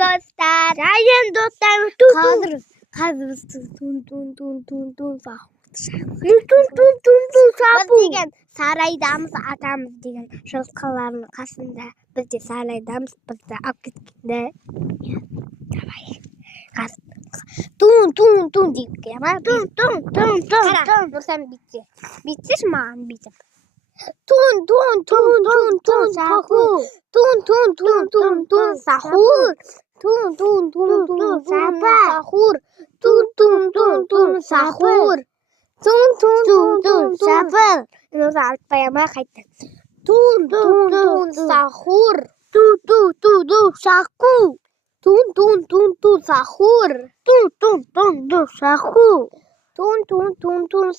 dostlar. Kadr tun sahur. Деген сарайдамыз атамыз деген жылқылардың қасында бізде сарайдамыз бізді алып кеткенде давай тун deyip ма тун нұрсан бүйтсеші маған бүйтіп тун сахур сахур сахур Нұрса айтпайама қайтты тун сахур сахур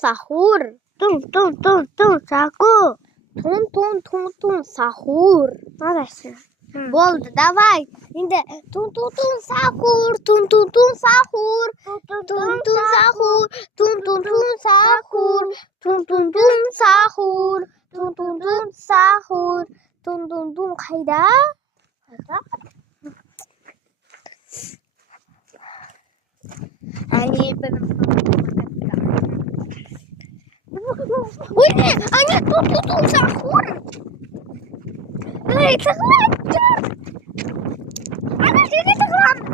сахур сахур болды давай енді сахур сахур қайда әне бір ой не сахур ей тығылады ана жерге тығыламыз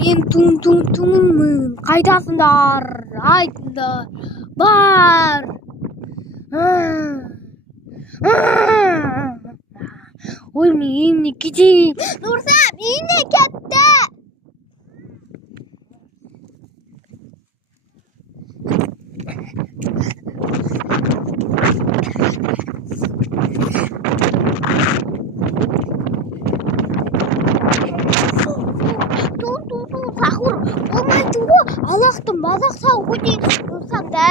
мен тунмын қайдасыңдар айтыңдар бар ой мен үйімне кетейін Нұрсам үйіне кетті сахур болмайды ғой аллахтың мазақ сау өтейді Нұрсам да